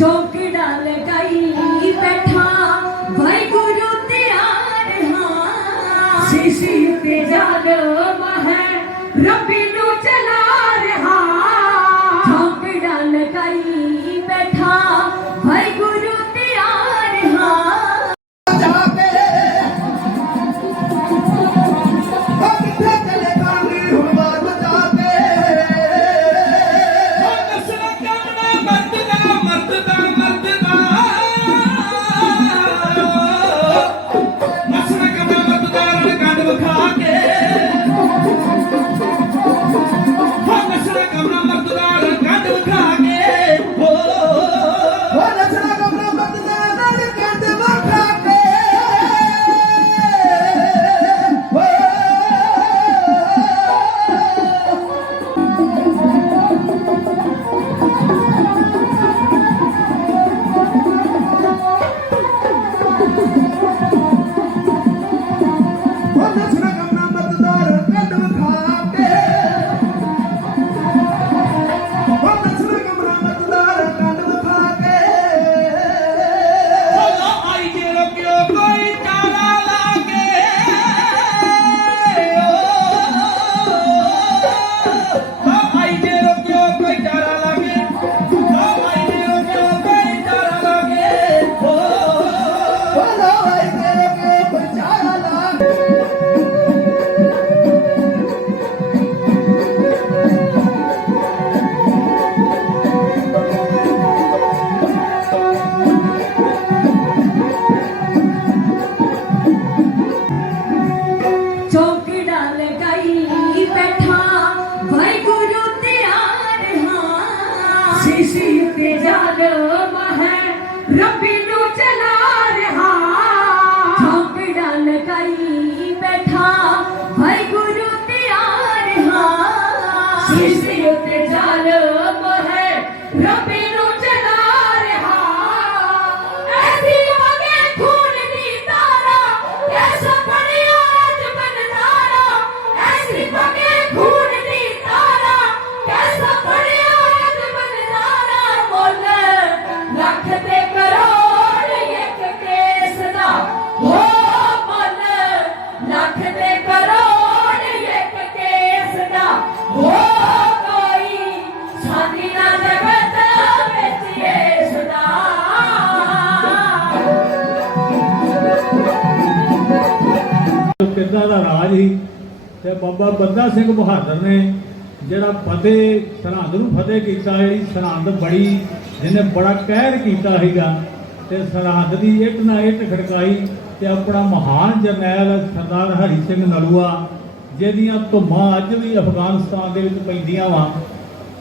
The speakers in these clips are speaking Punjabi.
don't go. ਰੱਬੀ ਨੂੰ ਚਲਾ ਰਿਹਾ। ਚੌਂਕੜਾ ਲਗਾਈ ਬੈਠਾ ਵਾਹਿਗੁਰੂ ਤੇ ਆ ਰਿਹਾ ਸ਼ੀਸ਼ੀ ਉੱਤੇ ਜਾਲਮ ਬਾਬਾ ਬੰਦਾ ਸਿੰਘ ਬਹਾਦਰ ਨੇ ਜਿਹੜਾ ਫਤਿਹ, ਸਰਹੰਦ ਨੂੰ ਫਤਿਹ ਕੀਤਾ, ਜਿਹੜੀ ਸਰਹੰਦ ਬੜੀ ਜਿਹਨੇ ਬੜਾ ਕਹਿਰ ਕੀਤਾ ਸੀਗਾ, ਤੇ ਸਰਹੰਦ ਦੀ ਇੱਟ ਨਾ ਇੱਟ ਖੜਕਾਈ ਤੇ ਆਪਣਾ ਮਹਾਨ ਜਰਨੈਲ ਸਰਦਾਰ ਹਰੀ ਸਿੰਘ ਨਲੂਆ, ਜਿਹਦੀਆਂ ਧੁੰਮਾਂ ਅੱਜ ਵੀ ਅਫਗਾਨਿਸਤਾਨ ਦੇ ਵਿੱਚ ਪੈਂਦੀਆਂ ਵਾ,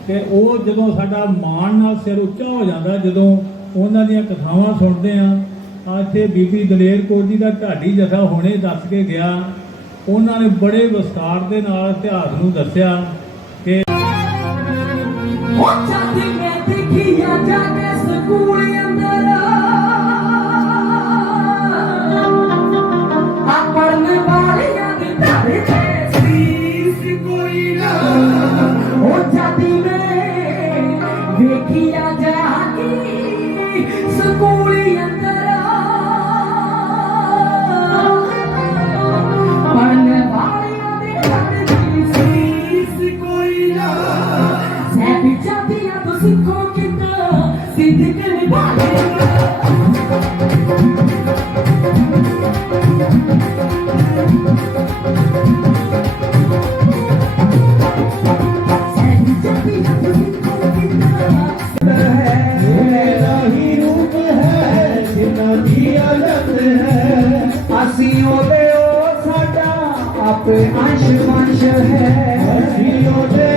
ਤੇ ਉਹ ਜਦੋਂ ਸਾਡਾ ਮਾਣ ਨਾਲ ਸਿਰ ਉੱਚਾ ਹੋ ਜਾਂਦਾ, ਜਦੋਂ ਉਹਨਾਂ ਦੀਆਂ ਕਥਾਵਾਂ ਸੁਣਦੇ ਆ ਆ ਇੱਥੇ ਬੀਬੀ ਦਲੇਰ ਕੌਰ ਜੀ ਦਾ ਢਾਡੀ ਜਥਾ ਹੁਣੇ ਦੱਸ ਕੇ ਗਿਆ ਉਹਨਾਂ ਨੇ ਬੜੇ ਵਿਸਤਾਰ ਦੇ ਨਾਲ ਇਤਿਹਾਸ ਨੂੰ ਦੱਸਿਆ ਕਿ ਚਾਹਤੀ ਮੈਂ ਦੇਖਿਆ ਜਾਣੇ ਸਕੂਲ ਅੰਦਰ। ਆ ਵਾਲਿਆਂ ਦੇ ਘਰ ਤੇ ਸੀਸ ਕੋਈ ਨਾ। ਉਹ ਚਾਹਤੀ ਮੈਂ ਦੇਖਿਆ I'm sure I'm sure I'm sure I'm sure I'm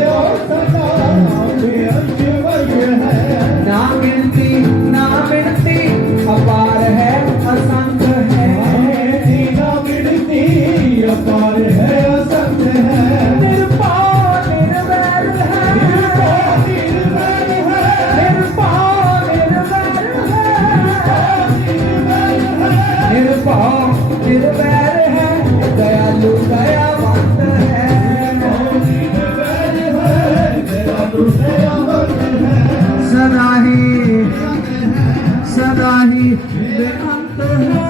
ਨਿਰਵੈਰ ਹੈ ਦਇਆਲੂ ਦਇਆਵੰਤ ਹੈ। ਸਦਾ ਹੀ ਸਦਾ ਹੀ ਬੇਅੰਤ ਹੈ।